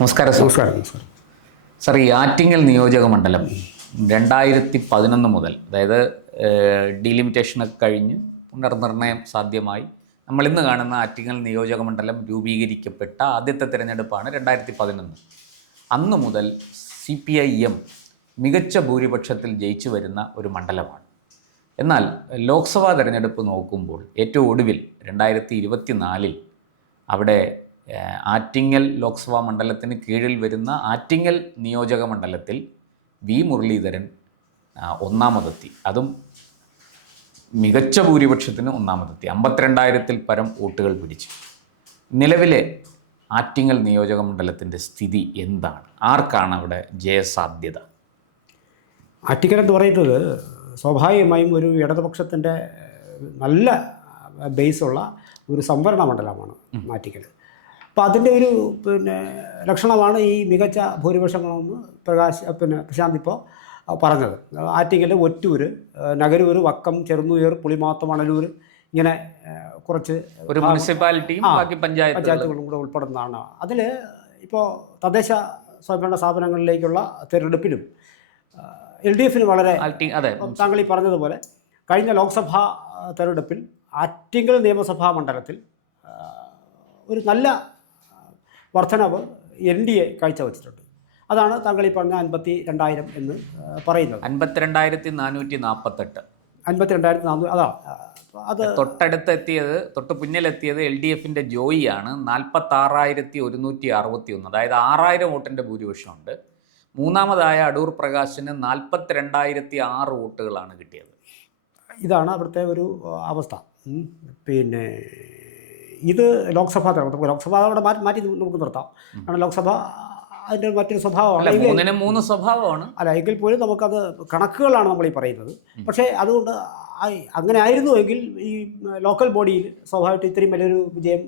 നമസ്കാരം സർ. നമസ്കാരം. സർ, ഈ ആറ്റിങ്ങൽ നിയോജക മണ്ഡലം 2011 മുതൽ, അതായത് ഡീലിമിറ്റേഷനൊക്കെ കഴിഞ്ഞ് പുനർനിർണയം സാധ്യമായി നമ്മളിന്ന് കാണുന്ന ആറ്റിങ്ങൽ നിയോജക മണ്ഡലം രൂപീകരിക്കപ്പെട്ട ആദ്യത്തെ തിരഞ്ഞെടുപ്പാണ് 2011. അന്ന് മുതൽ CPIM മികച്ച ഭൂരിപക്ഷത്തിൽ ജയിച്ചു വരുന്ന ഒരു മണ്ഡലമാണ്. എന്നാൽ ലോക്സഭാ തിരഞ്ഞെടുപ്പ് നോക്കുമ്പോൾ ഏറ്റവും ഒടുവിൽ 2024 അവിടെ ആറ്റിങ്ങൽ ലോക്സഭാ മണ്ഡലത്തിന് കീഴിൽ വരുന്ന ആറ്റിങ്ങൽ നിയോജക മണ്ഡലത്തിൽ മുരളീധരൻ ഒന്നാമതെത്തി. അതും മികച്ച ഭൂരിപക്ഷത്തിന് ഒന്നാമതെത്തി. 52,000-ൽ പരം വോട്ടുകൾ പിടിച്ചു. നിലവിലെ ആറ്റിങ്ങൽ നിയോജക മണ്ഡലത്തിൻ്റെ സ്ഥിതി എന്താണ്? ആർക്കാണ് അവിടെ ജയസാധ്യത? ആറ്റിങ്ങൽ എന്ന് പറയുന്നത് സ്വാഭാവികമായും ഒരു ഇടതുപക്ഷത്തിൻ്റെ നല്ല ബേസുള്ള ഒരു സംവരണ മണ്ഡലമാണ് ആറ്റിങ്ങൽ. അപ്പോൾ അതിൻ്റെ ഒരു ലക്ഷണമാണ് ഈ മികച്ച ഭൂരിപക്ഷങ്ങളെന്ന് പ്രശാന്ത് ഇപ്പോൾ പറഞ്ഞത്. ആറ്റിങ്ങൽ, ഒറ്റൂർ, നഗരൂർ, വക്കം, ചെറുന്നൂർ, പുളിമാത്ത്, മണലൂർ, ഇങ്ങനെ കുറച്ച് ഒരു മുനിസിപ്പാലിറ്റിയും ബാക്കി പഞ്ചായത്തുകളും കൂടെ ഉൾപ്പെടുന്നതാണ്. അതിൽ ഇപ്പോൾ തദ്ദേശ സ്വയംഭരണ സ്ഥാപനങ്ങളിലേക്കുള്ള തിരഞ്ഞെടുപ്പിലും LDF വളരെ, താങ്കൾ ഈ പറഞ്ഞതുപോലെ കഴിഞ്ഞ ലോക്സഭാ തിരഞ്ഞെടുപ്പിൽ ആറ്റിങ്ങൽ നിയമസഭാ മണ്ഡലത്തിൽ ഒരു നല്ല വർധനവ് NDA കാഴ്ചവെച്ചിട്ടുണ്ട്. അതാണ് താങ്കൾ ഈ പറഞ്ഞ 52,000 എന്ന് പറയുന്നത്. 52,448. 52,400. അതാ അത് തൊട്ട് പിന്നിലെത്തിയത് LDFൻ്റെ ജോയിയാണ്. 46,161. അതായത് 6,000 വോട്ടിൻ്റെ ഭൂരിപക്ഷമുണ്ട്. മൂന്നാമതായ അടൂർ പ്രകാശിന് 42,006 വോട്ടുകളാണ് കിട്ടിയത്. ഇതാണ് അവിടുത്തെ ഒരു അവസ്ഥ. ഇത് ലോക്സഭാ തെരഞ്ഞെടുപ്പ്. ലോക്സഭ അവിടെ മാറ്റി നമുക്ക് നിർത്താം. കാരണം ലോക്സഭ അതിൻ്റെ മറ്റൊരു സ്വഭാവമാണ്. 3 സ്വഭാവമാണ്. അല്ല, എങ്കിൽ പോലും നമുക്കത് കണക്കുകളാണ് നമ്മൾ ഈ പറയുന്നത്. പക്ഷേ അതുകൊണ്ട് അങ്ങനെ ആയിരുന്നുവെങ്കിൽ ഈ ലോക്കൽ ബോഡിയിൽ സ്വാഭാവികമായിട്ട് ഇത്രയും വലിയൊരു വിജയം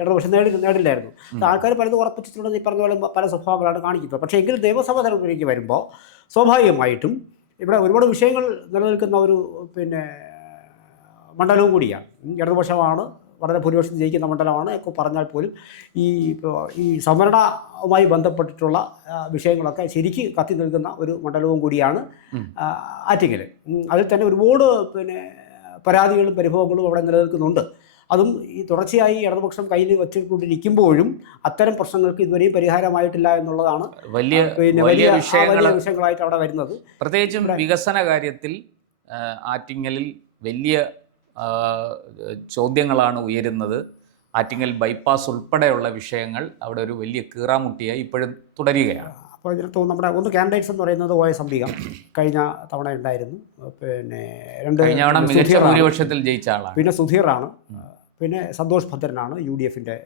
ഇടതുപക്ഷം നേടില്ലായിരുന്നു. ആൾക്കാർ പലതും ഉറപ്പിച്ചിട്ടുണ്ടെന്ന് ഈ പറഞ്ഞ പോലെ പല സ്വഭാവങ്ങളാണ് കാണിക്കുന്നത്. പക്ഷേ എങ്കിലും നിയമസഭാ തെരഞ്ഞെടുപ്പിലേക്ക് വരുമ്പോൾ സ്വാഭാവികമായിട്ടും ഇവിടെ ഒരുപാട് വിഷയങ്ങൾ നിലനിൽക്കുന്ന ഒരു മണ്ഡലവും കൂടിയാണ്. ഇടതുപക്ഷമാണ് വളരെ ഭൂരിപക്ഷം ജയിക്കുന്ന മണ്ഡലമാണ് ഒക്കെ പറഞ്ഞാൽ പോലും ഈ സംവരണവുമായി ബന്ധപ്പെട്ടിട്ടുള്ള വിഷയങ്ങളൊക്കെ ശരിക്ക് കത്തി നിൽക്കുന്ന ഒരു മണ്ഡലവും കൂടിയാണ് ആറ്റിങ്ങൽ. അതിൽ തന്നെ ഒരുപാട് പരാതികളും പരിഭവങ്ങളും അവിടെ നിലനിൽക്കുന്നുണ്ട്. അതും ഈ തുടർച്ചയായി ഇടതുപക്ഷം കയ്യിൽ വെച്ചുകൊണ്ടിരിക്കുമ്പോഴും അത്തരം പ്രശ്നങ്ങൾക്ക് ഇതുവരെയും പരിഹാരമായിട്ടില്ല എന്നുള്ളതാണ് വലിയ വിഷയങ്ങളായിട്ട് അവിടെ വരുന്നത്. പ്രത്യേകിച്ചും വികസന കാര്യത്തിൽ ആറ്റിങ്ങലിൽ വലിയ ചോദ്യങ്ങളാണ് ഉയരുന്നത്. ആറ്റിങ്ങൽ ബൈപ്പാസ് ഉൾപ്പെടെയുള്ള വിഷയങ്ങൾ അവിടെ ഒരു വലിയ കീറാമുട്ടിയായി ഇപ്പോഴും തുടരുകയാണ്. അപ്പോൾ ഇതിനകത്ത് നമ്മുടെ കാൻഡിഡേറ്റ്സ് എന്ന് പറയുന്നത് OS അംബിക കഴിഞ്ഞ തവണ ഉണ്ടായിരുന്നു. കഴിഞ്ഞ തവണ മികച്ച ഭൂരിപക്ഷത്തിൽ ജയിച്ച ആളാണ്. പിന്നെ സുധീറാണ്. പിന്നെ സന്തോഷ് ഭദ്രനാണ് UDFൻ്റെ.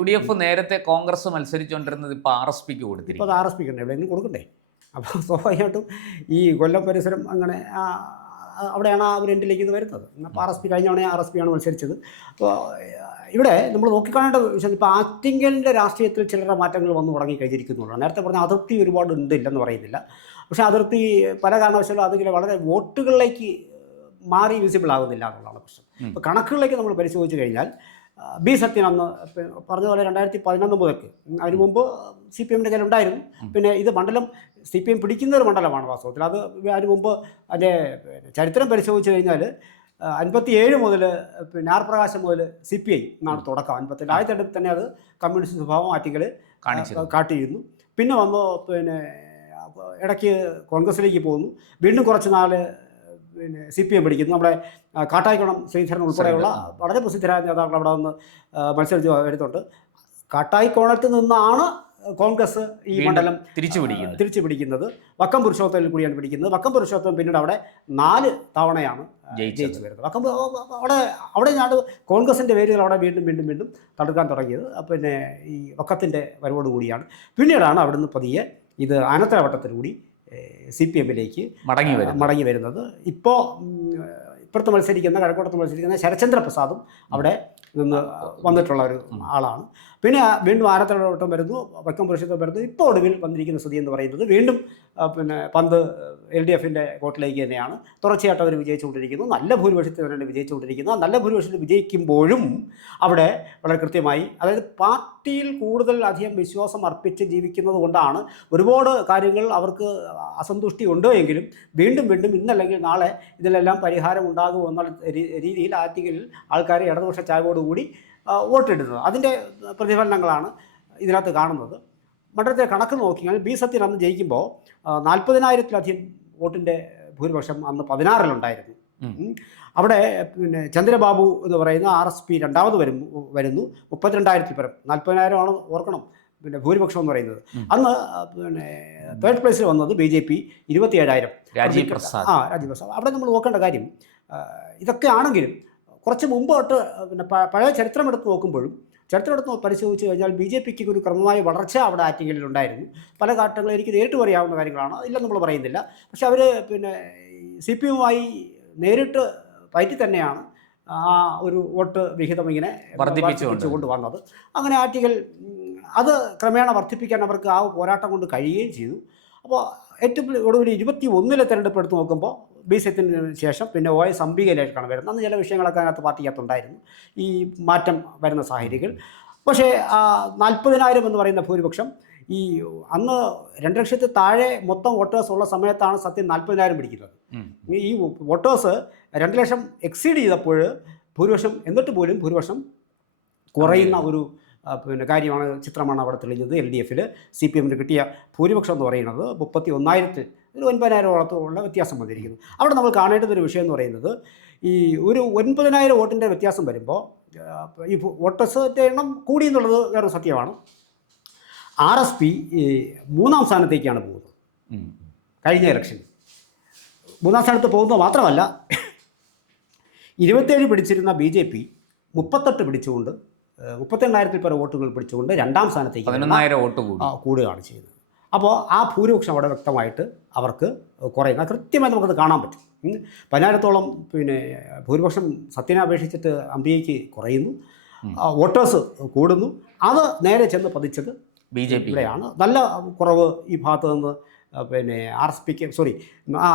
UDF നേരത്തെ കോൺഗ്രസ് മത്സരിച്ചുകൊണ്ടിരുന്നത് ഇപ്പോൾ RSPക്ക് കൊടുത്തിരിക്കും. ഇപ്പോൾ അത് RSPക്ക് ഉണ്ട്, എവിടെയെങ്കിലും കൊടുക്കണ്ടേ? അപ്പോൾ സ്വാഭാവികമായിട്ടും ഈ കൊല്ലം പരിസരം അങ്ങനെ അവിടെയാണ് ആ ഒരു എൻഡിലേക്ക് ഇത് വരുന്നത്. അപ്പോൾ RSP കഴിഞ്ഞ തവണ RSP ആണ് മത്സരിച്ചത്. അപ്പോൾ ഇവിടെ നമ്മൾ നോക്കിക്കാണേണ്ട വിഷയം ഇപ്പോൾ ആറ്റിങ്ങലിൻ്റെ രാഷ്ട്രീയത്തിൽ ചില്ലറ മാറ്റങ്ങൾ വന്നു തുടങ്ങി കഴിഞ്ഞിരിക്കുന്നുള്ളൂ. നേരത്തെ പറഞ്ഞ അതിർത്തി ഒരുപാട് ഇല്ലെന്ന് പറയുന്നില്ല. പക്ഷേ അതിർത്തി പല കാരണവശാലും അതിൽ വളരെ വോട്ടുകളിലേക്ക് മാറി വിസിബിൾ ആകുന്നില്ല എന്നുള്ളതാണ് പ്രശ്നം. ഇപ്പോൾ കണക്കുകളിലേക്ക് നമ്മൾ പരിശോധിച്ച് കഴിഞ്ഞാൽ സത്യൻ അന്ന് പറഞ്ഞ പോലെ 2011 മുതൽക്ക്, അതിന് മുമ്പ് CPMൻ്റെ കയ്യിൽ ഉണ്ടായിരുന്നു. പിന്നെ ഇത് മണ്ഡലം CPM പിടിക്കുന്ന ഒരു മണ്ഡലമാണ് വാസ്തവത്തിൽ. അതിന് മുമ്പ് അതിൻ്റെ ചരിത്രം പരിശോധിച്ച് കഴിഞ്ഞാൽ 57 മുതൽ ആർ പ്രകാശം മുതൽ CPI എന്നാണ് തുടക്കം. 57 തന്നെ അത് കമ്മ്യൂണിസ്റ്റ് സ്വഭാവം ആറ്റിങ്ങൽ കാട്ടിയിരുന്നു. പിന്നെ വന്നു ഇടയ്ക്ക് കോൺഗ്രസിലേക്ക് പോകുന്നു. വീണ്ടും കുറച്ച് നാൾ CPM പിടിക്കുന്നു. നമ്മുടെ കാട്ടായിക്കുളം ശ്രീധരൻ ഉൾപ്പെടെയുള്ള വളരെ പ്രസിദ്ധരായ നേതാക്കൾ അവിടെ നിന്ന് മത്സരിച്ച് വരുന്നുണ്ട്. കാട്ടായിക്കോണത്തിൽ നിന്നാണ് കോൺഗ്രസ് ഈ മണ്ഡലം തിരിച്ചു പിടിക്കുന്നത്. വക്കം പുരുഷോത്തമിൽ കൂടിയാണ് പിടിക്കുന്നത്. വക്കം പുരുഷോത്തം പിന്നീട് അവിടെ 4 തവണയാണ് ജയിച്ചു വരുന്നത്. അവിടെ ഞാൻ കോൺഗ്രസിൻ്റെ പേരുകൾ അവിടെ വീണ്ടും തടുക്കാൻ തുടങ്ങിയത് ഈ വക്കത്തിൻ്റെ വരവോട് കൂടിയാണ്. പിന്നീടാണ് അവിടുന്ന് പതിയെ ഇത് ആനത്തലവട്ടത്തിലൂടി CPMലേക്ക് മടങ്ങി വരുന്നത്. ഇപ്പുറത്ത് മത്സരിക്കുന്ന കിഴക്കോട്ടത്ത് മത്സരിക്കുന്ന ശരചന്ദ്ര പ്രസാദും അവിടെ നിന്ന് വന്നിട്ടുള്ള ഒരു ആളാണ്. പിന്നെ വീണ്ടും ആനത്തലവട്ടം വരുന്നു, വക്കം പുരുഷത്വം വരുന്നു. ഇപ്പോൾ ഒടുവിൽ വന്നിരിക്കുന്ന സ്ഥിതി എന്ന് പറയുന്നത് വീണ്ടും പിന്നെ പന്ത് LDFിൻ്റെ കോട്ടിലേക്ക് തന്നെയാണ്. തുടർച്ചയായിട്ട് അവർ വിജയിച്ചുകൊണ്ടിരിക്കുന്നു, നല്ല ഭൂരിപക്ഷത്തിൽ തന്നെയാണ് വിജയിച്ചുകൊണ്ടിരിക്കുന്നു. ആ നല്ല ഭൂരിപക്ഷത്തിൽ വിജയിക്കുമ്പോഴും അവിടെ വളരെ കൃത്യമായി, അതായത് പാർട്ടിയിൽ കൂടുതൽ അധികം വിശ്വാസം അർപ്പിച്ച് ജീവിക്കുന്നത് കൊണ്ടാണ് ഒരുപാട് കാര്യങ്ങൾ അവർക്ക് അസന്തുഷ്ടി ഉണ്ട് എങ്കിലും വീണ്ടും വീണ്ടും ഇന്നല്ലെങ്കിൽ നാളെ ഇതിലെല്ലാം പരിഹാരം ഉണ്ടാകുമെന്നുള്ള രീതിയിൽ ആറ്റിങ്ങലിൽ ആൾക്കാർ ഇടതുപക്ഷ ചായ്വോടുകൂടി വോട്ടിടുന്നത്. അതിൻ്റെ പ്രതിഫലനങ്ങളാണ് ഇതിനകത്ത് കാണുന്നത്. മണ്ഡലത്തെ കണക്ക് നോക്കിയാൽ ബി സത്യൻ അന്ന് ജയിക്കുമ്പോൾ 40,000-ലധികം വോട്ടിൻ്റെ ഭൂരിപക്ഷം അന്ന് 16-ലുണ്ടായിരുന്നു. അവിടെ പിന്നെ ചന്ദ്രബാബു എന്ന് പറയുന്ന RSP രണ്ടാമത് വരുന്നു 32,000 പരം. 40,000 ആണ് ഓർക്കണം പിന്നെ ഭൂരിപക്ഷം എന്ന് പറയുന്നത്. അന്ന് പിന്നെ തേർഡ് പ്ലേസിൽ വന്നത് BJP 27,000. രാജീവ് പ്രസാദ്. രാജീവ് പ്രസാദ്. അവിടെ നമ്മൾ നോക്കേണ്ട കാര്യം ഇതൊക്കെ ആണെങ്കിലും കുറച്ച് മുമ്പോട്ട് പിന്നെ പഴയ ചരിത്രമെടുത്ത് നോക്കുമ്പോഴും ചരിത്രമെടുത്ത് പരിശോധിച്ച് കഴിഞ്ഞാൽ BJPക്ക് ഒരു ക്രമമായ വളർച്ച അവിടെ ആറ്റിങ്ങലിലുണ്ടായിരുന്നു. പല ഘട്ടങ്ങളും എനിക്ക് നേരിട്ട് പറയാവുന്ന കാര്യങ്ങളാണ്, ഇല്ലെന്ന് നമ്മൾ പറയുന്നില്ല. പക്ഷെ അവർ പിന്നെ CPM-മായി നേരിട്ട് പയറ്റി തന്നെയാണ് ആ ഒരു വോട്ട് വിഹിതം ഇങ്ങനെ വർദ്ധിപ്പിച്ചുകൊണ്ട് വന്നത്. അങ്ങനെ ആറ്റിങ്ങൽ അത് ക്രമേണ വർദ്ധിപ്പിക്കാൻ അവർക്ക് ആ പോരാട്ടം കൊണ്ട് കഴിയുകയും ചെയ്തു. അപ്പോൾ ഏറ്റവും ഒടുവിൽ 21-ലെ തിരഞ്ഞെടുപ്പ് എടുത്ത് നോക്കുമ്പോൾ ബി സത്യത്തിന് ശേഷം പിന്നെ OS അംബികയിലേക്കാണ് വരുന്നത്. അന്ന് ചില വിഷയങ്ങളൊക്കെ അതിനകത്ത് പാർട്ടിക്കകത്തുണ്ടായിരുന്നു, ഈ മാറ്റം വരുന്ന സാഹചര്യങ്ങൾ. പക്ഷേ 40,000 എന്ന് പറയുന്ന ഭൂരിപക്ഷം ഈ അന്ന് 2 ലക്ഷത്തിൽ താഴെ മൊത്തം വോട്ടേഴ്സ് ഉള്ള സമയത്താണ് സത്യം 40,000 പിടിക്കുന്നത്. ഈ വോട്ടേഴ്സ് 2 ലക്ഷം എക്സീഡ് ചെയ്തപ്പോൾ ഭൂരിപക്ഷം, എന്നിട്ട് പോലും ഭൂരിപക്ഷം കുറയുന്ന ഒരു പിന്നെ കാര്യമാണ്, ചിത്രമാണ് അവിടെ തെളിഞ്ഞത്. LDFിൽ CPM-ന് കിട്ടിയ ഭൂരിപക്ഷം എന്ന് പറയുന്നത് 31,000, 9,000-ഓളത്തുള്ള വ്യത്യാസം വന്നിരിക്കുന്നു. അവിടെ നമ്മൾ കാണേണ്ടുന്നൊരു വിഷയം എന്ന് പറയുന്നത് ഈ ഒരു 9,000 വോട്ടിൻ്റെ വ്യത്യാസം വരുമ്പോൾ ഈ വോട്ടേഴ്സിൻ്റെ എണ്ണം കൂടി എന്നുള്ളത് വേറൊരു സത്യമാണ്. RSP 3-ാം സ്ഥാനത്തേക്കാണ് പോകുന്നത്. കഴിഞ്ഞ ഇലക്ഷനിൽ 3-ാം സ്ഥാനത്ത് പോകുന്നത് മാത്രമല്ല, 27 പിടിച്ചിരുന്ന BJP 38 പിടിച്ചുകൊണ്ട് 38,000-ൽ പരം വോട്ടുകൾ പിടിച്ചുകൊണ്ട് 2-ാം സ്ഥാനത്തേക്ക് 11,000 വോട്ട് കൂടുകയാണ് ചെയ്യുന്നത്. അപ്പോൾ ആ ഭൂരിപക്ഷം അവിടെ വ്യക്തമായിട്ട് അവർക്ക് കുറയുന്ന കൃത്യമായി നമുക്കത് കാണാൻ പറ്റും. 10,000-ഓളം പിന്നെ ഭൂരിപക്ഷം സത്യനെ അപേക്ഷിച്ചിട്ട് അംബികയ്ക്ക് കുറയുന്നു, വോട്ടേഴ്സ് കൂടുന്നു. അത് നേരെ ചെന്ന് പതിച്ചത് BJPയിലാണ്. നല്ല കുറവ് ഈ ഭാഗത്ത് നിന്ന് പിന്നെ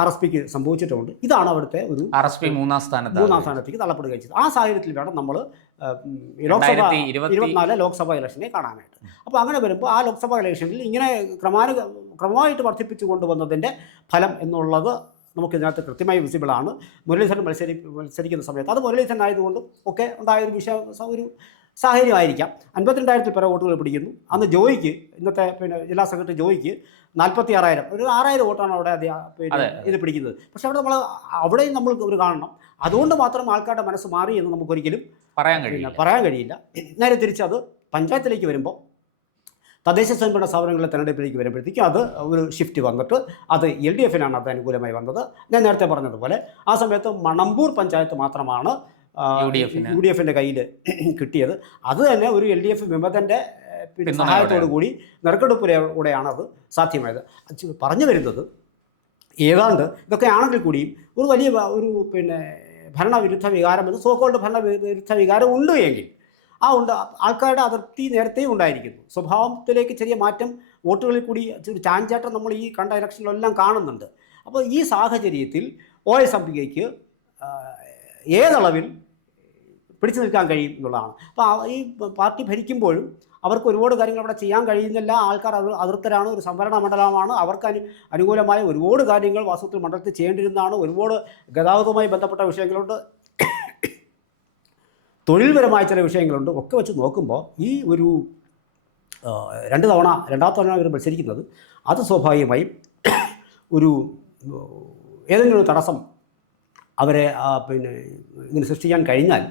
RSPക്ക് സംഭവിച്ചിട്ടുണ്ട്. ഇതാണ് അവിടുത്തെ ഒരു RSP 3-ാം സ്ഥാനത്തേക്ക് തള്ളപ്പെടുകയും ചെയ്തത്. ആ സാഹചര്യത്തിൽ വേണം നമ്മൾ ലോക്സഭ 24 ലോക്സഭാ ഇലക്ഷനെ കാണാനായിട്ട്. അപ്പോൾ അങ്ങനെ വരുമ്പോൾ ആ ലോക്സഭാ ഇലക്ഷനിൽ ഇങ്ങനെ ക്രമമായിട്ട് വർദ്ധിപ്പിച്ചു കൊണ്ടുവന്നതിൻ്റെ ഫലം എന്നുള്ളത് നമുക്കിതിനകത്ത് കൃത്യമായി വിസിബിളാണ്. മുരളീധരൻ മത്സരിക്കുന്ന സമയത്ത് അത് മുരളീധരൻ ആയതുകൊണ്ടും ഒക്കെ ഉണ്ടായൊരു ഒരു സാഹചര്യമായിരിക്കാം. 52,000-ൽ പരം വോട്ടുകൾ പിടിക്കുന്നു. അന്ന് ജോയിക്ക്, ഇന്നത്തെ പിന്നെ ജില്ലാ സെക്രട്ടറി ജോയിക്ക് 46,000, ഒരു 6,000 വോട്ടാണ് അവിടെ പിന്നെ ഇത് പിടിക്കുന്നത്. പക്ഷെ അവിടെ അവിടെയും നമ്മൾ ഒരു കാണണം, അതുകൊണ്ട് മാത്രം ആൾക്കാരുടെ മനസ്സ് മാറി എന്ന് നമുക്കൊരിക്കലും പറയാൻ കഴിയില്ല. നേരെ തിരിച്ച് അത് പഞ്ചായത്തിലേക്ക് വരുമ്പോൾ, തദ്ദേശ സ്വയംഭരണ സ്ഥാപനങ്ങളുടെ തെരഞ്ഞെടുപ്പിലേക്ക് വരുമ്പോഴത്തേക്കും അത് ഒരു ഷിഫ്റ്റ് വന്നിട്ട് അത് LDFിനാണ് അത് അനുകൂലമായി വന്നത്. ഞാൻ നേരത്തെ പറഞ്ഞതുപോലെ ആ സമയത്ത് മണമ്പൂർ പഞ്ചായത്ത് മാത്രമാണ് UDFിൻ്റെ കയ്യിൽ കിട്ടിയത്. അത് തന്നെ ഒരു LDF വിമതൻ്റെ സഹായത്തോടു കൂടി നെറുക്കെടുപ്പിലൂടെയാണ് അത് സാധ്യമായത്. പറഞ്ഞു വരുന്നത് ഏതാണ്ട് ഇതൊക്കെ ആണെങ്കിൽ കൂടിയും ഒരു വലിയ ഒരു പിന്നെ ഭരണവിരുദ്ധ വികാരം, എന്ന് സോക്കോൾഡ് ഭരണവിരുദ്ധ വികാരം ഉണ്ട് എങ്കിൽ ഉണ്ട്. ആൾക്കാരുടെ അതിർത്തി നേരത്തെയും ഉണ്ടായിരിക്കുന്നു. സ്വഭാവത്തിലേക്ക് ചെറിയ മാറ്റം, വോട്ടുകളിൽ കൂടി ഒരു ചാഞ്ചാട്ടം നമ്മൾ ഈ കണ്ട ഇലക്ഷനിലെല്ലാം കാണുന്നുണ്ട്. അപ്പോൾ ഈ സാഹചര്യത്തിൽ OS അംബികയ്ക്ക് ഏതളവിൽ പിടിച്ചു നിൽക്കാൻ കഴിയും എന്നുള്ളതാണ്. അപ്പോൾ ഈ പാർട്ടി ഭരിക്കുമ്പോഴും അവർക്ക് ഒരുപാട് കാര്യങ്ങൾ അവിടെ ചെയ്യാൻ കഴിയുന്നില്ല. ആൾക്കാർ അതിർത്തരാണ്, ഒരു സംവരണ മണ്ഡലമാണ്, അവർക്ക് അനുകൂലമായ ഒരുപാട് കാര്യങ്ങൾ വാസ്തവത്തിൽ മണ്ഡലത്തിൽ ചെയ്യേണ്ടിരുന്നതാണ്. ഒരുപാട് ഗതാഗതവുമായി ബന്ധപ്പെട്ട വിഷയങ്ങളുണ്ട്, തൊഴിൽപരമായ ചില വിഷയങ്ങളുണ്ട്. ഒക്കെ വെച്ച് നോക്കുമ്പോൾ ഈ ഒരു രണ്ടാമത്തെ തവണ ഇവർ മത്സരിക്കുന്നത്, അത് സ്വാഭാവികമായും ഒരു ഏതെങ്കിലും ഒരു തടസ്സം അവരെ പിന്നെ ഇതിന് സൃഷ്ടിക്കാൻ കഴിഞ്ഞാൽ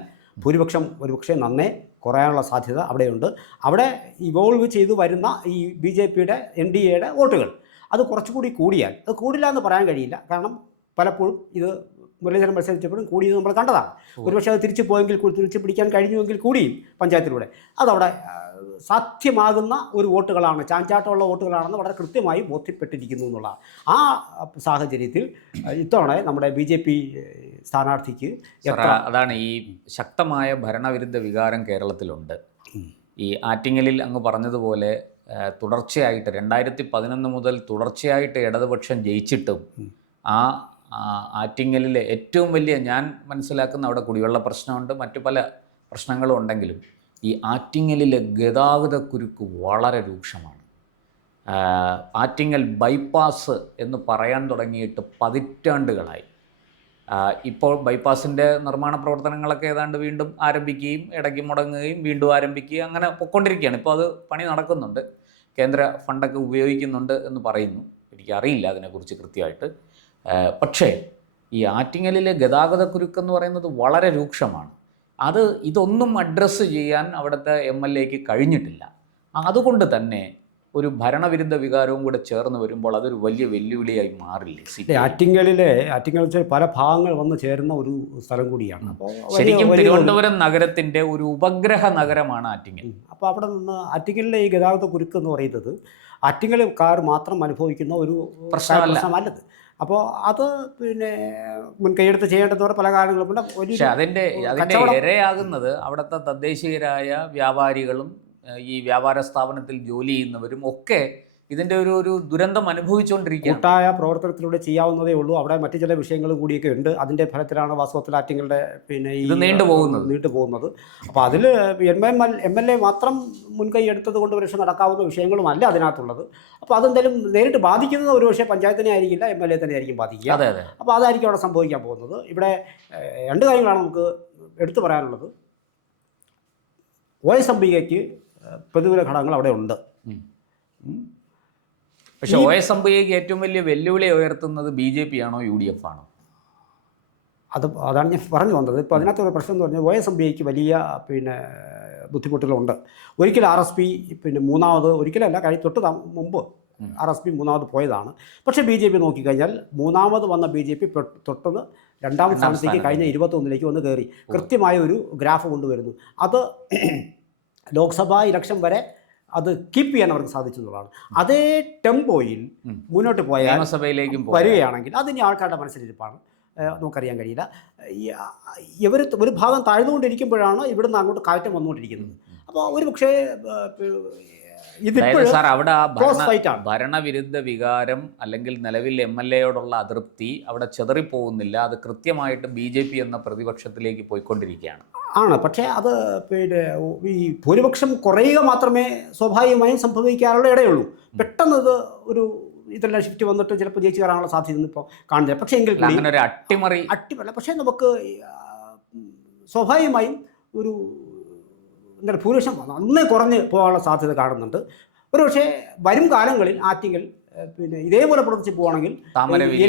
ഭൂരിപക്ഷം ഒരുപക്ഷെ നന്നേ കുറയാനുള്ള സാധ്യത അവിടെയുണ്ട്. അവിടെ ഇവോൾവ് ചെയ്തു വരുന്ന ഈ BJPയുടെ NDAയുടെ വോട്ടുകൾ അത് കുറച്ചുകൂടി കൂടിയാൽ, അത് കൂടില്ല എന്ന് പറയാൻ കഴിയില്ല. കാരണം പലപ്പോഴും ഇത് മുരളീധരൻ മത്സരിച്ചപ്പോഴും കൂടിയത് നമ്മൾ കണ്ടതാണ്. ഒരുപക്ഷെ അത് തിരിച്ചു പിടിക്കാൻ കഴിഞ്ഞുവെങ്കിൽ കൂടിയും പഞ്ചായത്തിലൂടെ അതവിടെ സാധ്യമാകുന്ന ഒരു വോട്ടുകളാണ്, ചാഞ്ചാട്ടമുള്ള വോട്ടുകളാണെന്ന് വളരെ കൃത്യമായി ബോധ്യപ്പെട്ടിരിക്കുന്നു എന്നുള്ളതാണ്. ആ സാഹചര്യത്തിൽ ഇത്തവണ നമ്മുടെ BJP സ്ഥാനാർത്ഥിക്ക് അതാണ് ഈ ശക്തമായ ഭരണവിരുദ്ധ വികാരം കേരളത്തിലുണ്ട്. ഈ ആറ്റിങ്ങലിൽ അങ്ങ് പറഞ്ഞതുപോലെ തുടർച്ചയായിട്ട് 2011 മുതൽ തുടർച്ചയായിട്ട് ഇടതുപക്ഷം ജയിച്ചിട്ടും ആറ്റിങ്ങലിലെ ഏറ്റവും വലിയ, ഞാൻ മനസ്സിലാക്കുന്ന അവിടെ കുടിവെള്ള പ്രശ്നമുണ്ട്, മറ്റു പല പ്രശ്നങ്ങളും ഉണ്ടെങ്കിലും ഈ ആറ്റിങ്ങലിലെ ഗതാഗതക്കുരുക്ക് വളരെ രൂക്ഷമാണ്. ആറ്റിങ്ങൽ ബൈപ്പാസ് എന്ന് പറയാൻ തുടങ്ങിയിട്ട് പതിറ്റാണ്ടുകളായി. ഇപ്പോൾ ബൈപ്പാസിൻ്റെ നിർമ്മാണ പ്രവർത്തനങ്ങളൊക്കെ ഏതാണ്ട് വീണ്ടും ആരംഭിക്കുകയും ഇടയ്ക്ക് മുടങ്ങുകയും വീണ്ടും ആരംഭിക്കുകയും അങ്ങനെ പൊയ്ക്കൊണ്ടിരിക്കുകയാണ്. ഇപ്പോൾ അത് പണി നടക്കുന്നുണ്ട്, കേന്ദ്ര ഫണ്ടൊക്കെ ഉപയോഗിക്കുന്നുണ്ട് എന്ന് പറയുന്നു. എനിക്കറിയില്ല അതിനെക്കുറിച്ച് കൃത്യമായിട്ട്. പക്ഷേ ഈ ആറ്റിങ്ങലിലെ ഗതാഗതക്കുരുക്കെന്ന് പറയുന്നത് വളരെ രൂക്ഷമാണ്. ഇതൊന്നും അഡ്രസ്സ് ചെയ്യാൻ അവിടുത്തെ MLAക്ക് കഴിഞ്ഞിട്ടില്ല. അതുകൊണ്ട് തന്നെ ഒരു ഭരണവിരുദ്ധ വികാരവും കൂടെ ചേർന്ന് വരുമ്പോൾ അതൊരു വലിയ വെല്ലുവിളിയായി മാറില്ലേ? ആറ്റിങ്ങൽ പല ഭാഗങ്ങൾ വന്ന് ചേരുന്ന ഒരു സ്ഥലം കൂടിയാണ്. ശരിക്കും തിരുവനന്തപുരം നഗരത്തിൻ്റെ ഒരു ഉപഗ്രഹ നഗരമാണ് ആറ്റിങ്ങൽ. അപ്പോൾ അവിടെ നിന്ന് ആറ്റിങ്ങലിലെ ഈ ഗതാഗത കുരുക്ക് എന്ന് പറയുന്നത് ആറ്റിങ്ങൽക്കാർ മാത്രം അനുഭവിക്കുന്ന ഒരു പ്രശ്നമല്ലത്. അപ്പോൾ അത് പിന്നെ മുൻകൈയെടുത്ത് ചെയ്യേണ്ടതോടെ പല കാര്യങ്ങളും. പക്ഷേ അതിൻ്റെ ഇരയാകുന്നത് അവിടുത്തെ തദ്ദേശീയരായ വ്യാപാരികളും ഈ വ്യാപാര സ്ഥാപനത്തിൽ ജോലി ചെയ്യുന്നവരും ഒക്കെ ഇതിൻ്റെ ഒരു ദുരന്തം അനുഭവിച്ചുകൊണ്ടിരിക്കുക. കൂട്ടായ പ്രവർത്തനത്തിലൂടെ ചെയ്യാവുന്നതേ ഉള്ളൂ. അവിടെ മറ്റു ചില വിഷയങ്ങൾ കൂടിയൊക്കെ ഉണ്ട്. അതിൻ്റെ ഫലത്തിലാണ് വാസ്തവത്തിൽ ആറ്റിങ്ങളുടെ പിന്നെ ഈ നീണ്ടുപോകുന്നത്. അപ്പോൾ അതിൽ MLA മാത്രം മുൻകൈ എടുത്തത് കൊണ്ട് ഒരുപക്ഷെ നടക്കാവുന്ന വിഷയങ്ങളുമല്ല അതിനകത്തുള്ളത്. അപ്പോൾ അതെന്തായാലും നേരിട്ട് ബാധിക്കുന്നത് ഒരുപക്ഷെ പഞ്ചായത്തിനെ ആയിരിക്കില്ല, MLA തന്നെ ആയിരിക്കും ബാധിക്കുക. അപ്പോൾ അതായിരിക്കും അവിടെ സംഭവിക്കാൻ പോകുന്നത്. ഇവിടെ രണ്ട് കാര്യങ്ങളാണ് നമുക്ക് എടുത്തു പറയാനുള്ളത്. OS അംബികയ്ക്ക് പ്രതികൂല ഘടകങ്ങൾ അവിടെ ഉണ്ട്. പക്ഷേ OS അംബികയ്ക്ക് ഏറ്റവും വലിയ വെല്ലുവിളി ഉയർത്തുന്നത് BJP ആണോ UDF ആണോ? അതാണ് ഞാൻ പറഞ്ഞു വന്നത്. ഇപ്പോൾ അതിനകത്തൊരു പ്രശ്നം എന്ന് പറഞ്ഞാൽ OS അംബികയ്ക്ക് വലിയ പിന്നെ ബുദ്ധിമുട്ടുകളുണ്ട്. ഒരിക്കൽ RSP പിന്നെ ഒരിക്കലല്ല തൊട്ട് മുമ്പ് RSP മൂന്നാമത് പോയതാണ്. പക്ഷേ BJP നോക്കിക്കഴിഞ്ഞാൽ മൂന്നാമത് വന്ന BJP തൊട്ടത് രണ്ടാമത് സ്ഥാനത്തേക്ക് കഴിഞ്ഞ 21 വന്ന് കയറി കൃത്യമായ ഒരു ഗ്രാഫ് കൊണ്ടുവരുന്നു. അത് ലോക്സഭാ ഇലക്ഷൻ വരെ അത് കീപ്പ് ചെയ്യാൻ അവർക്ക് സാധിച്ചെന്നുള്ളതാണ്. അതേ ടെമ്പോയിൽ മുന്നോട്ട് പോയാൽ നിയമസഭയിലേക്കും വരികയാണെങ്കിൽ അതിന് ആൾക്കാരുടെ മനസ്സിലിരിപ്പാണ്, നമുക്കറിയാൻ കഴിയില്ല. ഇവർ ഒരു ഭാഗം താഴ്ന്നുകൊണ്ടിരിക്കുമ്പോഴാണ് ഇവിടുന്ന് അങ്ങോട്ട് കയറ്റം വന്നുകൊണ്ടിരിക്കുന്നത്. അപ്പോൾ ഒരു പക്ഷേ സാർ അവിടെ ഭരണവിരുദ്ധ വികാരം അല്ലെങ്കിൽ നിലവിൽ MLAയോടുള്ള അതൃപ്തി അവിടെ ചെതറിപ്പോകുന്നില്ല. അത് കൃത്യമായിട്ട് BJP എന്ന പ്രതിപക്ഷത്തിലേക്ക് പോയിക്കൊണ്ടിരിക്കുകയാണ്. പക്ഷേ അത് പിന്നെ ഈ ഭൂരിപക്ഷം കുറയുക മാത്രമേ സ്വാഭാവികമായും സംഭവിക്കാനുള്ള ഇടയുള്ളൂ. പെട്ടെന്ന് ഇതെല്ലാം ഷിഫ്റ്റ് വന്നിട്ട് ചിലപ്പോൾ ജയിച്ചു കയറാനുള്ള സാധ്യത ഇപ്പോൾ കാണുന്നില്ല. പക്ഷേ എങ്കിൽ അങ്ങനെ ഒരു അട്ടിമറി പക്ഷേ നമുക്ക് സ്വാഭാവികമായും ഭൂരിപക്ഷം നന്നേ കുറഞ്ഞ് പോകാനുള്ള സാധ്യത കാണുന്നുണ്ട്. ഒരുപക്ഷെ വരും കാലങ്ങളിൽ ആറ്റിങ്ങൽ പിന്നെ ഇതേപോലെ പ്രവർത്തിച്ച് പോവുകയാണെങ്കിൽ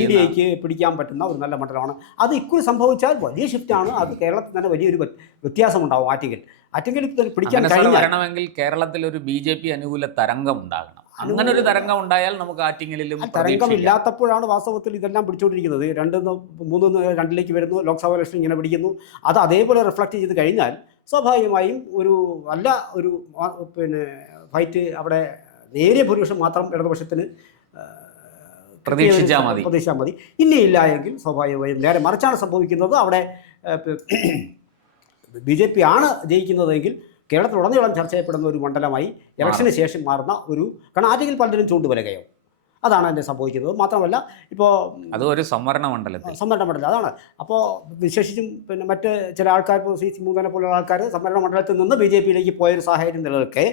LDAക്ക് പിടിക്കാൻ പറ്റുന്ന ഒരു നല്ല മണ്ഡലമാണ്. അത് ഇക്കുറി സംഭവിച്ചാൽ വലിയ ഷിഫ്റ്റാണ്. അത് കേരളത്തിൽ തന്നെ വലിയൊരു വ്യത്യാസമുണ്ടാകും. ആറ്റിങ്ങൽ പിടിക്കാൻ കഴിയണമെങ്കിൽ കേരളത്തിൽ ഒരു BJP അനുകൂല തരംഗം ഉണ്ടാകണം. അങ്ങനെ ഒരു തരംഗം ഉണ്ടായാൽ നമുക്ക് ആറ്റിങ്ങലിലും തരംഗം ഇല്ലാത്തപ്പോഴാണ് വാസ്തവത്തിൽ ഇതെല്ലാം പിടിച്ചുകൊണ്ടിരിക്കുന്നത്. 2-3-2 വരുന്നു, ലോക്സഭാ ഇലക്ഷൻ ഇങ്ങനെ പിടിക്കുന്നു. അത് അതേപോലെ റിഫ്ലക്റ്റ് ചെയ്ത് കഴിഞ്ഞാൽ സ്വാഭാവികമായും ഒരു പിന്നെ ഫൈറ്റ് അവിടെ നേരിയ ഭൂരിപക്ഷം മാത്രം ഇടതുപക്ഷത്തിന് പ്രതീക്ഷിച്ചാൽ മതി. ഇല്ല എങ്കിൽ സ്വാഭാവികമായും നേരെ മറിച്ചാണ് സംഭവിക്കുന്നത്. അവിടെ BJP ആണ് ജയിക്കുന്നതെങ്കിൽ കേരളത്തിലുടനീളം ചർച്ച ചെയ്യപ്പെടുന്ന ഒരു മണ്ഡലമായി ഇലക്ഷന് ശേഷം മാറുന്ന കാരണം ആറ്റിങ്ങൽ പലരും ചൂണ്ടുവരികയോ അതാണ് എൻ്റെ സംഭവിക്കുന്നത്. മാത്രമല്ല ഇപ്പോൾ അതൊരു സംവരണ മണ്ഡലം അതാണ്. അപ്പോൾ വിശേഷിച്ചും പിന്നെ മറ്റ് ചില ആൾക്കാർ, ഇപ്പോൾ CC മൂന്നനെ പോലുള്ള ആൾക്കാർ സംവരണ മണ്ഡലത്തിൽ നിന്ന് BJPയിലേക്ക് പോയൊരു സാഹചര്യം നിലനിൽക്കെ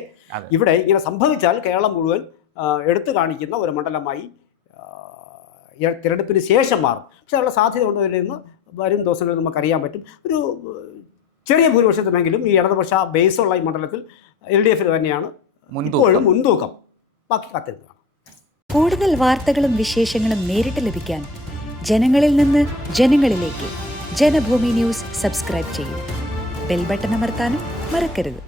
ഇവിടെ ഇങ്ങനെ സംഭവിച്ചാൽ കേരളം മുഴുവൻ എടുത്തു കാണിക്കുന്ന ഒരു മണ്ഡലമായി തിരഞ്ഞെടുപ്പിന് ശേഷം മാറും. പക്ഷേ അതിനുള്ള സാധ്യത ഉണ്ടോ വരും ദിവസങ്ങളിൽ നമുക്കറിയാൻ പറ്റും. ഒരു ചെറിയ ഭൂരിപക്ഷത്തിനെങ്കിലും ഈ ഇടതുപക്ഷ ബേസുള്ള ഈ മണ്ഡലത്തിൽ LDF തന്നെയാണ് ഇപ്പോഴും മുൻതൂക്കം. ബാക്കി കാത്തിരുന്നതാണ്. കൂടുതൽ വാർത്തകളും വിശേഷങ്ങളും നേരിട്ട് ലഭിക്കാൻ ജനങ്ങളിൽ നിന്ന് ജനങ്ങളിലേക്ക് ജനഭൂമി ന്യൂസ് സബ്സ്ക്രൈബ് ചെയ്യൂ. ബെൽ ബട്ടൺ അമർത്താനും മറക്കരുത്.